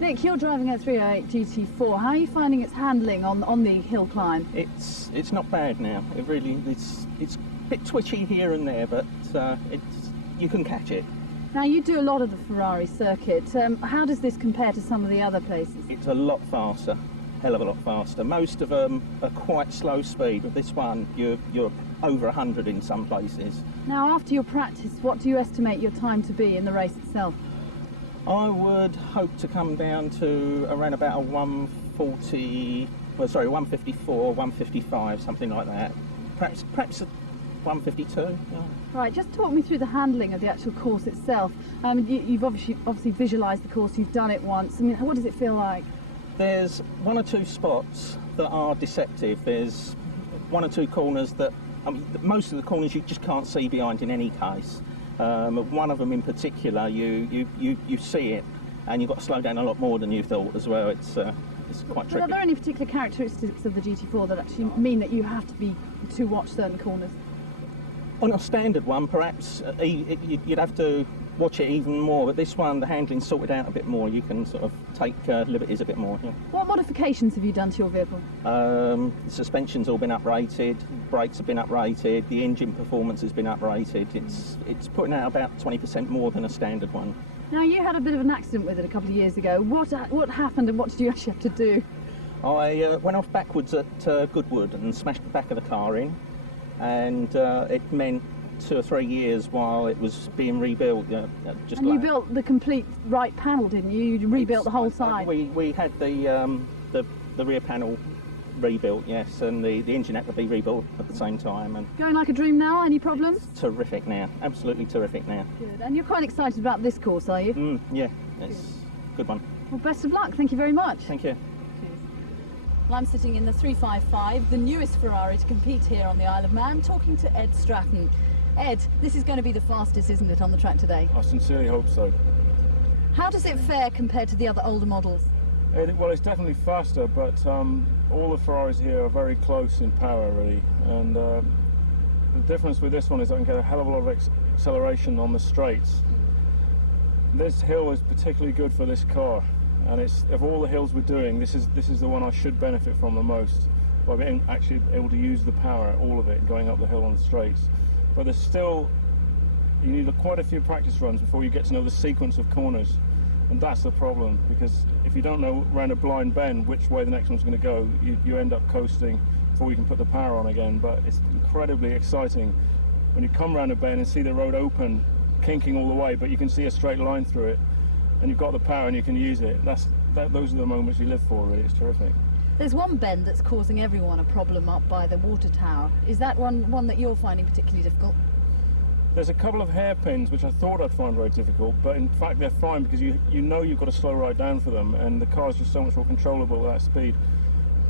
Nick, you're driving a 308 GT4. How are you finding its handling on the hill climb? It's not bad now. It's a bit twitchy here and there, but you can catch it. Now, you do a lot of the Ferrari circuit. How does this compare to some of the other places? It's a lot faster, hell of a lot faster. Most of them are quite slow speed. With this one, you're over 100 in some places. Now, after your practice, what do you estimate your time to be in the race itself? I would hope to come down to around about a 154, 155, something like that. Perhaps a 152. Yeah. Right, just talk me through the handling of the actual course itself. You've obviously visualised the course, you've done it once. I mean, what does it feel like? There's one or two spots that are deceptive. There's one or two corners that, I mean, most of the corners you just can't see behind in any case. One of them in particular, you see it, and you've got to slow down a lot more than you thought as well. It's quite tricky. But are there any particular characteristics of the GT4 that actually mean that you have to watch certain corners? On a standard one, perhaps you'd have to watch it even more, but this one, the handling's sorted out a bit more. You can sort of take liberties a bit more. Yeah. What modifications have you done to your vehicle? The suspension's all been uprated, brakes have been uprated, the engine performance has been uprated. It's putting out about 20% more than a standard one. Now, you had a bit of an accident with it a couple of years ago. What happened and what did you actually have to do? I went off backwards at Goodwood and smashed the back of the car in, and it meant 2 or 3 years while it was being rebuilt. And you built the complete right panel, didn't you? You rebuilt the whole side. We had the rear panel rebuilt, yes, and the engine had to be rebuilt at the same time. And going like a dream now? Any problems? Terrific now, absolutely terrific now. Good. And you're quite excited about this course, are you? Yeah, it's a good one. Well, best of luck. Thank you very much. Thank you. Well, I'm sitting in the 355, the newest Ferrari to compete here on the Isle of Man, talking to Ed Stratton. Ed, this is going to be the fastest, isn't it, on the track today? I sincerely hope so. How does it fare compared to the other older models? Well, it's definitely faster, but all the Ferraris here are very close in power, really. And the difference with this one is I can get a hell of a lot of acceleration on the straights. This hill is particularly good for this car, and of all the hills we're doing, this is the one I should benefit from the most, by being actually able to use the power, all of it, going up the hill on the straights. But there's still, you need quite a few practice runs before you get to know the sequence of corners, and that's the problem, because if you don't know around a blind bend which way the next one's going to go, you end up coasting before you can put the power on again. But it's incredibly exciting when you come around a bend and see the road open, kinking all the way, but you can see a straight line through it, and you've got the power and you can use it. Those are the moments you live for, really. It's terrific. There's one bend that's causing everyone a problem up by the water tower. Is that one that you're finding particularly difficult? There's a couple of hairpins which I thought I'd find very difficult, but in fact they're fine, because you know you've got to slow right down for them, and the car's just so much more controllable at that speed.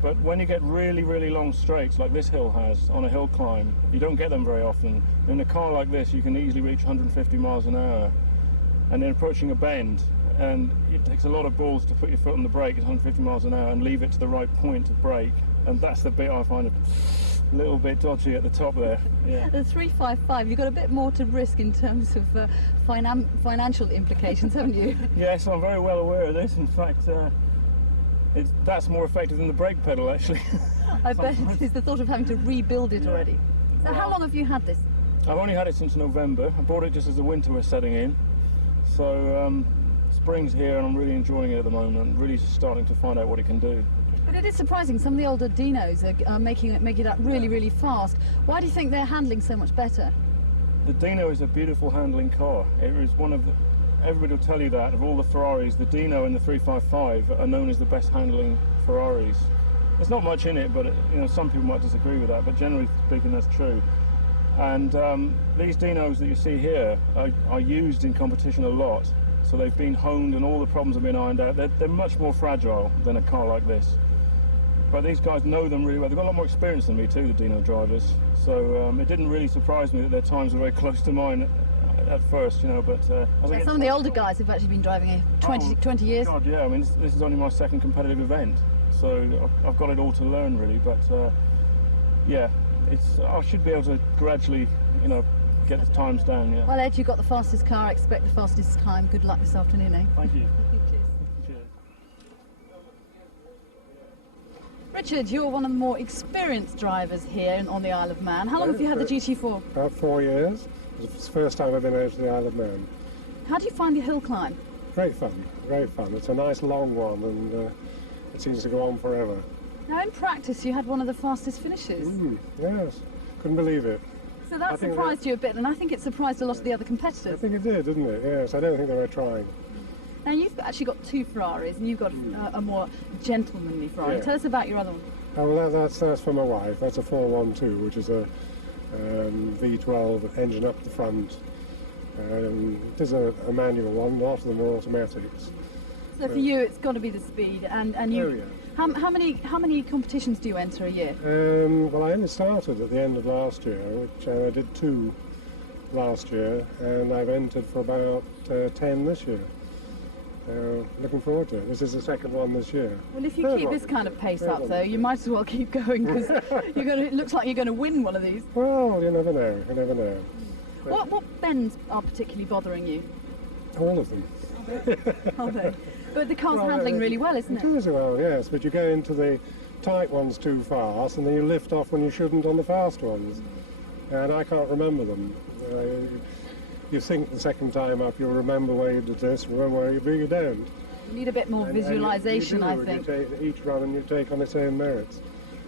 But when you get really, really long straights, like this hill has, on a hill climb, you don't get them very often. In a car like this, you can easily reach 150 miles an hour, and then approaching a bend, and it takes a lot of balls to put your foot on the brake at 150 miles an hour and leave it to the right point to brake, and that's the bit I find a little bit dodgy at the top there. Yeah. The 355, you've got a bit more to risk in terms of financial implications, haven't you? Yes, I'm very well aware of this. In fact, that's more effective than the brake pedal, actually. I bet it is the thought of having to rebuild it already. So how long have you had this? I've only had it since November. I bought it just as the winter was setting in. So spring's here and I'm really enjoying it at the moment, really just starting to find out what it can do. But it is surprising, some of the older Dinos are making it up really, really fast. Why do you think they're handling so much better? The Dino is a beautiful handling car. It is one of the, everybody will tell you that, of all the Ferraris, the Dino and the 355 are known as the best handling Ferraris. There's not much in it, but some people might disagree with that, but generally speaking that's true. And these Dinos that you see here are used in competition a lot, so they've been honed and all the problems have been ironed out. They're much more fragile than a car like this. But these guys know them really well. They've got a lot more experience than me too, the Dino drivers. So it didn't really surprise me that their times were very close to mine at first, but... some of the older guys have actually been driving 20 years. God, yeah, I mean, this is only my second competitive event, so I've got it all to learn really, but yeah, I should be able to gradually, get the times down, yeah. Well, Ed, you've got the fastest car. I expect the fastest time. Good luck this afternoon, eh? Thank you. Cheers. Cheers. Richard, you're one of the more experienced drivers here on the Isle of Man. How long have you had the GT4? About 4 years. It's the first time I've been over to the Isle of Man. How do you find the hill climb? Great fun, great fun. It's a nice long one and it seems to go on forever. Now in practice you had one of the fastest finishes. Yes, couldn't believe it. So that surprised you a bit, and I think it surprised a lot of the other I competitors. think it did, didn't it? Yes, I don't think they were trying. Now you've actually got two Ferraris and you've got a more gentlemanly Ferrari. Yeah. Tell us about your other one. Oh, well, that's for my wife. That's a 412, which is a V12 engine up the front. It is a manual one, a lot of them are automatics. So for you it's got to be the speed, and you... Oh, yeah. How many competitions do you enter a year? Well, I only started at the end of last year, which I did 2 last year, and I've entered for about 10 this year. Looking forward to it. This is the second one this year. Well, if you keep this kind of pace up, though, you might as well keep going, because it looks like you're going to win one of these. Well, you never know. You never know. What bends are particularly bothering you? All of them. Are they? But the car's handling really well, isn't it? It is well, yes, but you go into the tight ones too fast, and then you lift off when you shouldn't on the fast ones. And I can't remember them. You think the second time up you'll remember where you did this, remember where you don't. You need a bit more visualisation, I you think. take each run and you take on its own merits.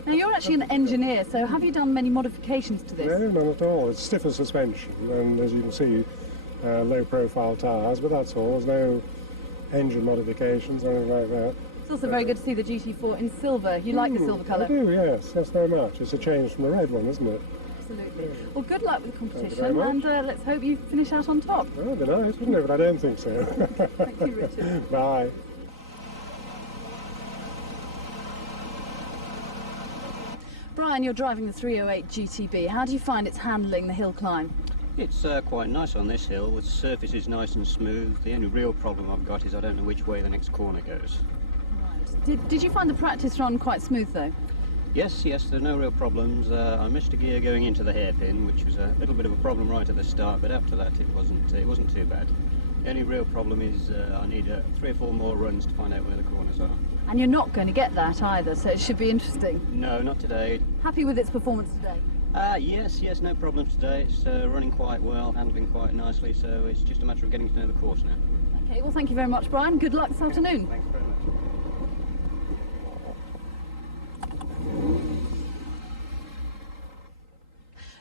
Now, you're actually an engineer, so have you done many modifications to this? No, none at all. It's stiffer suspension, and as you can see, low-profile tyres, but that's all. There's no engine modifications or anything like that. It's also very good to see the GT4 in silver. You like the silver colour? I do, yes. Yes, very much. It's a change from the red one, isn't it? Absolutely. Well, good luck with the competition, very and let's hope you finish out on top. Oh, it'd be nice, wouldn't it? But I don't think so. Thank you, Richard. Bye. Brian, you're driving the 308 GTB. How do you find its handling the hill climb? It's quite nice on this hill. The surface is nice and smooth. The only real problem I've got is I don't know which way the next corner goes. Right. Did you find the practice run quite smooth, though? Yes, there are no real problems. I missed a gear going into the hairpin, which was a little bit of a problem right at the start, but after that it wasn't too bad. The only real problem is I need 3 or 4 more runs to find out where the corners are. And you're not going to get that either, so it should be interesting. No, not today. Happy with its performance today? Yes, no problems today. It's running quite well, handling quite nicely, so it's just a matter of getting to know the course now. Okay, well, thank you very much, Brian. Good luck this afternoon. Thanks very much.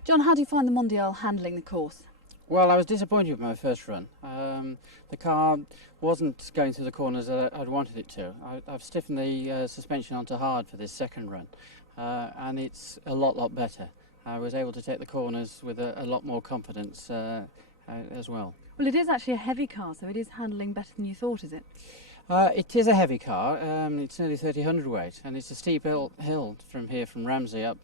John, how do you find the Mondial handling the course? Well, I was disappointed with my first run. The car wasn't going through the corners that I'd wanted it to. I've stiffened the suspension onto hard for this second run, and it's a lot better. I was able to take the corners with a lot more confidence as well. Well, it is actually a heavy car, so it is handling better than you thought, is it? It is a heavy car. It's nearly 30 weight, and it's a steep hill from here, from Ramsey up.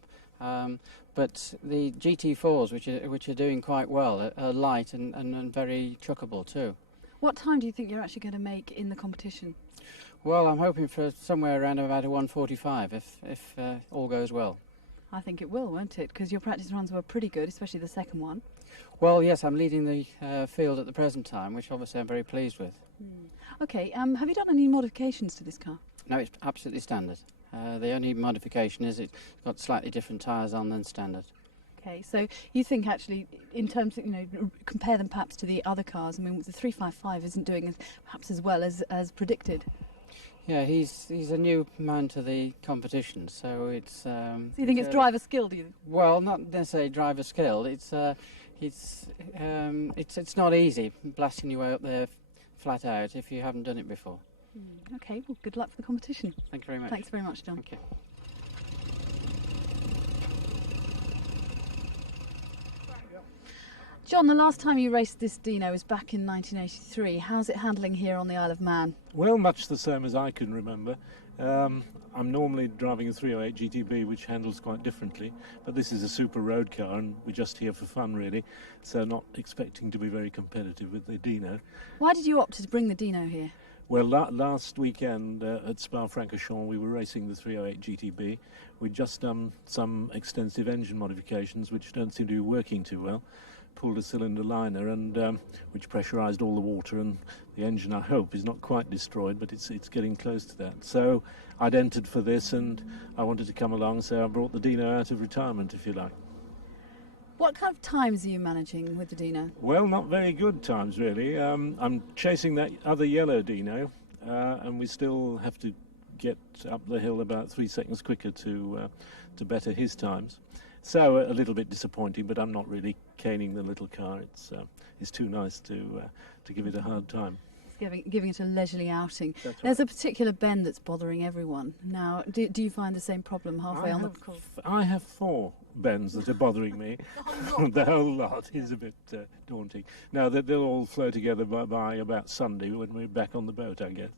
But the GT4s, which are doing quite well, are light and very chuckable too. What time do you think you're actually going to make in the competition? Well, I'm hoping for somewhere around about a 1:45 if all goes well. I think it will, won't it? Because your practice runs were pretty good, especially the second one. Well, yes, I'm leading the field at the present time, which obviously I'm very pleased with. OK, have you done any modifications to this car? No, it's absolutely standard. The only modification is it's got slightly different tyres on than standard. OK, so you think actually, in terms of, compare them perhaps to the other cars, I mean, the 355 isn't doing perhaps as well as predicted. Yeah, he's a new man to the competition, so it's... So you think it's driver skill, do you? Well, not necessarily driver skill. It's not easy blasting your way up there flat out if you haven't done it before. OK, well, good luck for the competition. Thank you very much. Thanks very much, John. Thank you. John, the last time you raced this Dino was back in 1983. How's it handling here on the Isle of Man? Well, much the same as I can remember. I'm normally driving a 308 GTB, which handles quite differently, but this is a super road car and we're just here for fun really, so not expecting to be very competitive with the Dino. Why did you opt to bring the Dino here? Well, last weekend at Spa-Francorchamps we were racing the 308 GTB. We'd just done some extensive engine modifications which don't seem to be working too well, pulled a cylinder liner, and which pressurised all the water, and the engine, I hope, is not quite destroyed, but it's getting close to that. So I'd entered for this, and I wanted to come along, so I brought the Dino out of retirement, if you like. What kind of times are you managing with the Dino? Well, not very good times, really. I'm chasing that other yellow Dino, and we still have to get up the hill about 3 seconds quicker to better his times. So a little bit disappointing, but I'm not really caning the little car. It's too nice to give it a hard time. Giving it a leisurely outing. That's There's right. a particular bend that's bothering everyone. Now, do you find the same problem halfway on the course? I have 4 bends that are bothering me. The whole lot is a bit daunting. Now, they'll all flow together by about Sunday when we're back on the boat, I guess.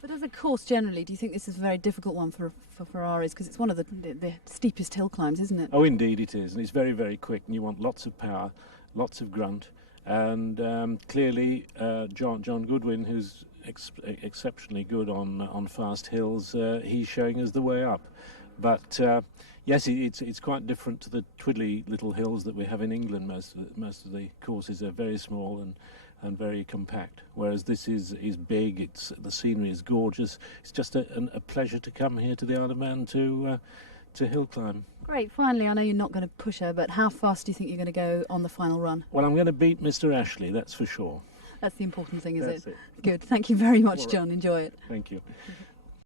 But as a course generally, do you think this is a very difficult one for Ferraris? Because it's one of the steepest hill climbs, isn't it? Oh, indeed it is, and it's very, very quick, and you want lots of power, lots of grunt, and clearly John Goodwin, who's exceptionally good on fast hills, he's showing us the way up. But yes, it's quite different to the twiddly little hills that we have in England. Most of the courses are very small and very compact, whereas this is big. The scenery is gorgeous. It's just a pleasure to come here to the Isle of Man to hill climb. Great. Finally, I know you're not going to push her, but how fast do you think you're going to go on the final run? Well, I'm going to beat Mr. Ashley, that's for sure. That's the important thing, is That's it? it. Good. Thank you very much, All right. John. Enjoy it. Thank you.